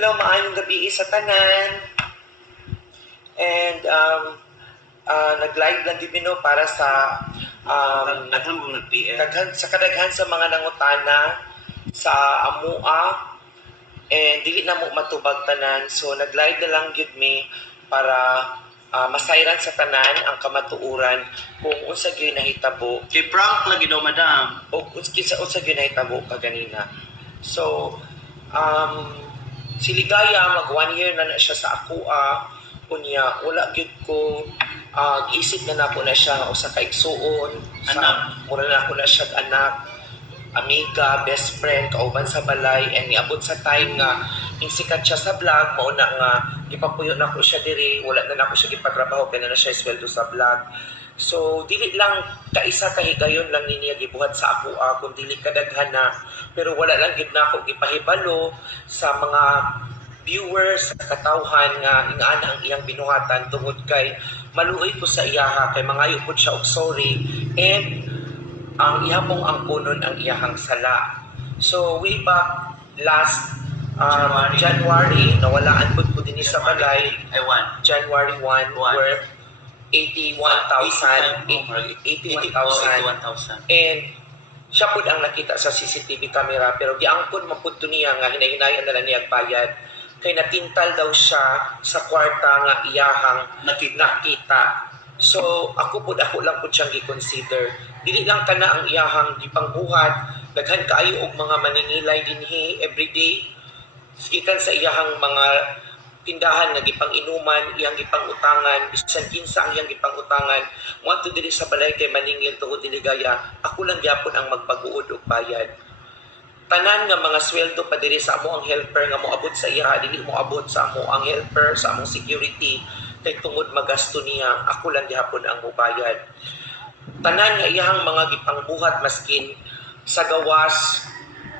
Hello, maayong gabi sa tanan. And nag-live lang din no para sa Daghang mong nag-PM. sa kadaghan sa mga nangutana sa amua and dili na mo matubag tanan. So nag-live na lang gyud mi para masayran sa tanan ang kamatuuran kung unsa gyud nahitabo Kay prank lagi daw, madam. o unsa gyud nahitabo kaganina. So si Ligaya mag 1 year na siya sa akuha unya wala gyud ko isip na nako na siya nga usa ka igsuon Anak. mura na ako na siya anak, amiga, best friend kauban sa balay, and niabot sa time nga insikat siya sa vlog mao na nga gipapuyo na ko siya diri, wala na nako siya gipatrabaho kaya na siya sweldo sa vlog. So dili lang kaisa ka higayon lang niya gibuhat sa ako kung dili kadaghan na, pero wala lang gid nako gipahibalo sa mga viewers sa katawhan nga ingana ang iyang binuhatan tungod kay maluoy ko sa iyaha kay mangayo pud siya og sorry, and ang ihapong angkonon ang iyahang sala. So way back last January nawalaan pud ko dinhi sa balay I want. January 1 worth 81,000 and siya pud ang nakita sa CCTV camera, pero giangkon man pud niya nga hinay-hinayan na lang niya bayad kay natintal daw siya sa kwarta nga iyahang nakita. So ako lang pud siyang gi-consider. Dili lang kana ang iyahang gipangbuhat, daghan kaayo og mga maningilay dinhi everyday. Gikan sa iyahang mga tindahan nga gipang-inuman, iyang gipang-utangan, bisan kinsa ang iyang gipang-utangan, moadto diri sa balay kay maningil tuod dili Ligaya. Ako lang gyapon ang magbaguod og bayad. Tanan nga mga sweldo pa diri sa amo ang helper nga moabot sa iya, dili mo abot sa amo ang helper, sa among security kay tungod magasto niya, ako lang gyapon ang mobayad. Tanan nga iyang mga gipangbuhat maskin sa gawas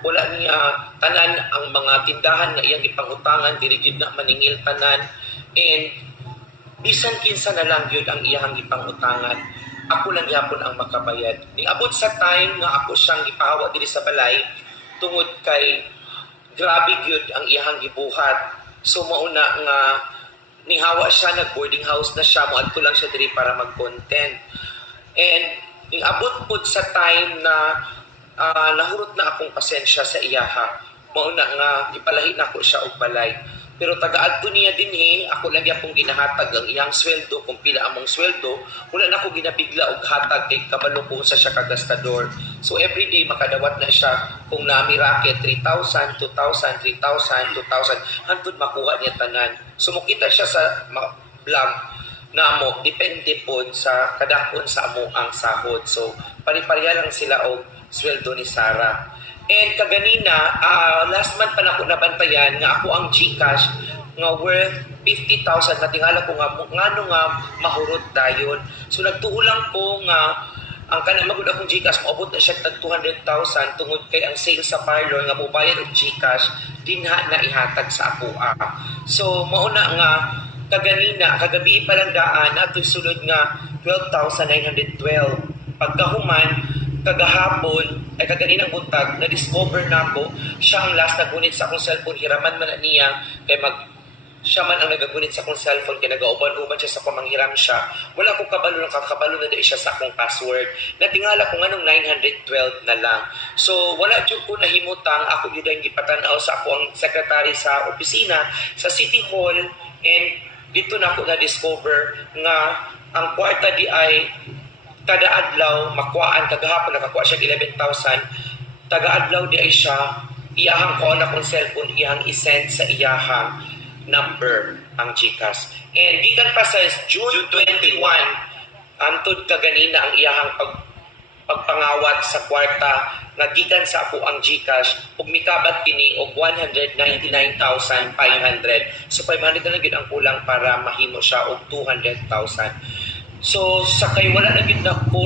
wala niya, tanan ang mga tindahan nga iyang gipangutangan diri gyud na maningil tanan, and bisan kinsa na lang gyud ang iyang gipangutangan, ako lang gyapon ang makabayad. Ning abot sa time nga ako siyang gipahawa diri sa balay tungod kay grabe gyud ang iyang gibuhat. So mauna nga nihawa siya, nag boarding house na siya, moadto lang siya diri para mag-content. And ning abot pud sa time na nahurot na akong pasensya sa iyaha, mauna nga ipalahi na ako siya og balay, pero tagaadto niya dinhi ako lang gyapon ginahatag ang iyang sweldo kung pila among sweldo, wala na ako ginabigla og hatag kay kabalo ko sa siya kagastador. So everyday makadawat na siya kung naami racket 3,000, 2,000, 3,000, 2,000 hangtod makuha niya tanan. So mukita siya sa vlog namo, depende po sa kadakon sa amo ang sahod. So pari-pareha lang sila og sweldo ni Sarah. And kaganina, last month pa na ako nabantayan nga ako ang GCash nga worth 50,000 na tingala ko nga ngano nga mahurot dayon. So nagtuulang ko nga ang kanang magud akong GCash moabot na siya tag 200,000 tungod kay ang sales sa parlor nga mobayad og GCash dinha na ihatag sa ako. So mauna nga kagabi pa lang daan atong sulod nga 12,912. Pagkahuman kagahapon ay kaganinang buntag na-discover na ako siya ang last nagunit sa akong cellphone, hiraman man na niya kay siya man ang nagagunit sa akong cellphone kay nagauban-uban siya sa pamanghiram siya, wala ko kabalo na dahil siya sa akong password, natingala ko nganong 912 na lang. So wala jud ko nahimutang, ako gyud ang gipatan-aw sa ako ang secretary sa opisina sa City Hall, and dito na ako na-discover nga ang kwarta di ay kada adlaw makuhaan. Kagahapon nakakuha siya 11,000, taga-adlaw di ay siya iyahang ko na kong cellphone, iyahang isend sa iyahang number ang GCash. And gikan pa sa June 21 antod kaganina ang iyahang pagpangawat sa kwarta nga gikan sa ako ang GCash ug mikabat kini og 199,500. So 500 na lang gyud ang kulang para mahimo siya og 200,000. So sa kay wala na gyud ko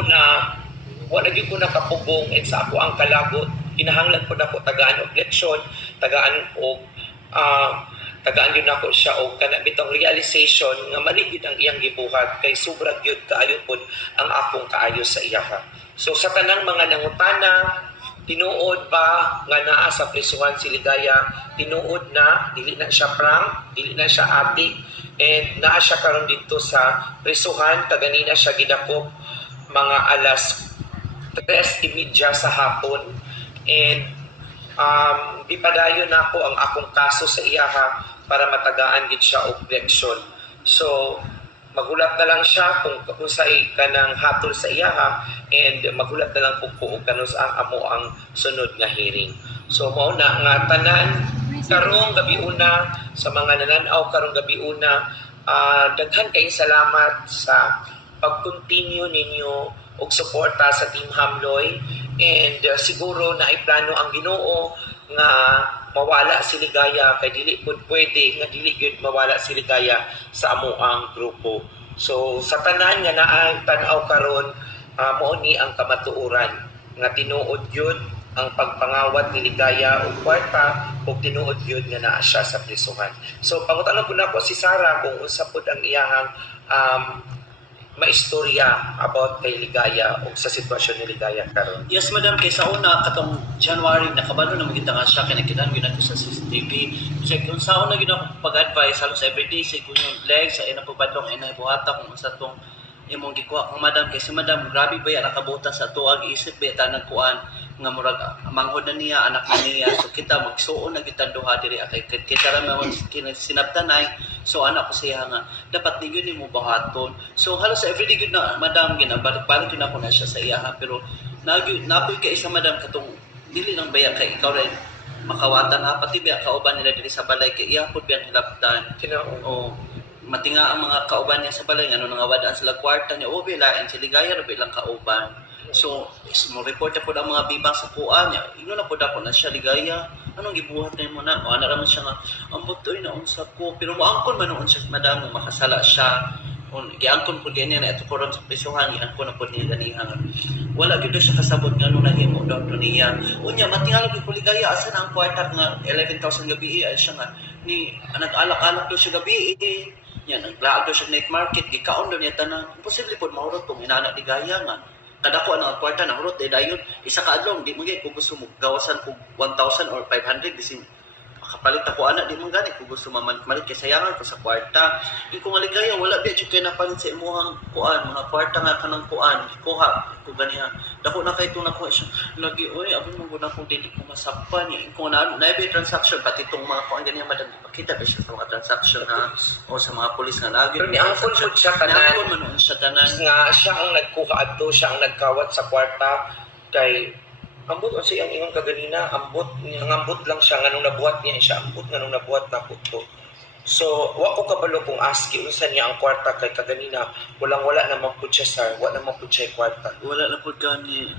nakapugong, and sa ako ang kalagot kinahanglan ko nako tagaan og leksyon, tagaan yun ako siya og kana bitong realization nga mali gyud ang iyang gibuhat kay sobra gyud kaayo pod ang akong kaayo sa iyaha. So sa tanang mga nangutana tinuod pa nga naa sa prisuhan si Ligaya, tinuod na dili na siya prank, dili na siya atik, and naa siya karon dito sa prisuhan. Kaganina siya gidakop mga alas 3:30 sa hapon, and di padayon nako ang akong kaso sa iyaha para matagaan gid siya og reaksyon. So magulat na lang siya kung sa kanang hatol sa iyaha, and magulat na lang kung kanos ang amo ang sunod nga hearing. So mao na nga tanan karong gabi una sa mga nananaw karong gabi una, daghan kayong salamat sa pag-continue ninyo og suporta sa Team Hamloy, and siguro na iplano ang Ginoo nga mawala si Ligaya, kay dili pud pwede nga dili gyud mawala si Ligaya sa amo ang grupo. So sa tanan nga naa tan-aw karon, mao ni ang kamatuoran nga tinuod gyud ang pagpangawat ni Ligaya og kwarta, ug tinuod gyud nga naa siya sa prisuhan. So pangutanon po nako si Sarah kung unsa pud ang iyahang maistorya about kay Ligaya o sa sitwasyon ni Ligaya karon. Yes, madam. Kay sa una, katong January, nakabalo na magita nga siya, kinakinan yun nato sa CCTV. Kasi kung sa una, yun ako pag-advise, halos everyday, sa kung yung legs, sa ina po badlong, ina buhata, kung sa itong imong gikuha kung madam. Kasi madam, grabe ba yan, nakabuta sa tuwag, isip ba tanang kuan, nga murag, manghod na niya, anak na niya. So kita, magsuon na kita duha diri, kita raman sinabtanay. So anak ko siya nga, dapat ni yun mo bahaton. So halos everyday good na, madam, ginabalik-balik yun ako na siya sa iya, pero napoy ka isa madam, katong, dili lang baya kay ikaw rin, makawatan ha, pati ba kauban nila diri sa balay, kay iya po biyang hilaptan. O, matinga ang mga kauban niya sa balay, ano nang awadaan sila kwarta niya, o bilain, si Ligaya, o bilang kauban. So, mo report na po ang mga bibang sa kuan niya. Ino na po dapat na siya Ligaya. Anong gibuhat na mo na? O, ano naman siya nga, ang butoy na unsa ko. Pero maangkon man noon siya, madam, makasala siya. Giangkon po ganyan na ito po rin sa prisuhan, giangkon na po niya ganihan. Wala gyud siya kasabot nga nung nahimo daw to niya. Unya, matingalog ko Ligaya, asa na ang kwarta nga 11,000 gabi, ay siya nga, nag-alak-alak daw siya gabi, yan, naglaag daw siya night market, gikaon daw niya tanang, imposible po mahurot kung inana Ligaya nga. Kada ko ang kwarta na hurot, dayon, isa ka adlaw, di mo gay, kung gusto mo gawasan kung 1,000 or 500, disin, makapalit ako anak, di mo gani, kung gusto mamalit, kaya sayangan ko sa kwarta. Yung kung Ligaya, wala ba, yung kaya napalit sa imuhang kuan, mga kwarta nga kanang kuan, kuha, kung ganihan. Dako na kayo itong nakuha siya, lagi, oy, abin mo guna kung dili ko masapan, kung na-ibig transaction, pati itong mga kuan ganihan, madam, makita ba siya sa mga transaction ha, o sa mga polis nga lagi. Pero niangkon po siya tanan. Niangkon man noon siya tanan. Nga siya ang nagkuha adto, siya ang nagkawat sa kwarta kay ambot ang siyang ingon kaganina, ambot lang siya nganong nabuhat niya siya, ambot nganong nabuhat na puto. So wa ko kabalo kung aski unsa niya ang kwarta kay kaganina, walang-wala naman pud siya sa, wala naman pud siya kwarta. Wala na po gani.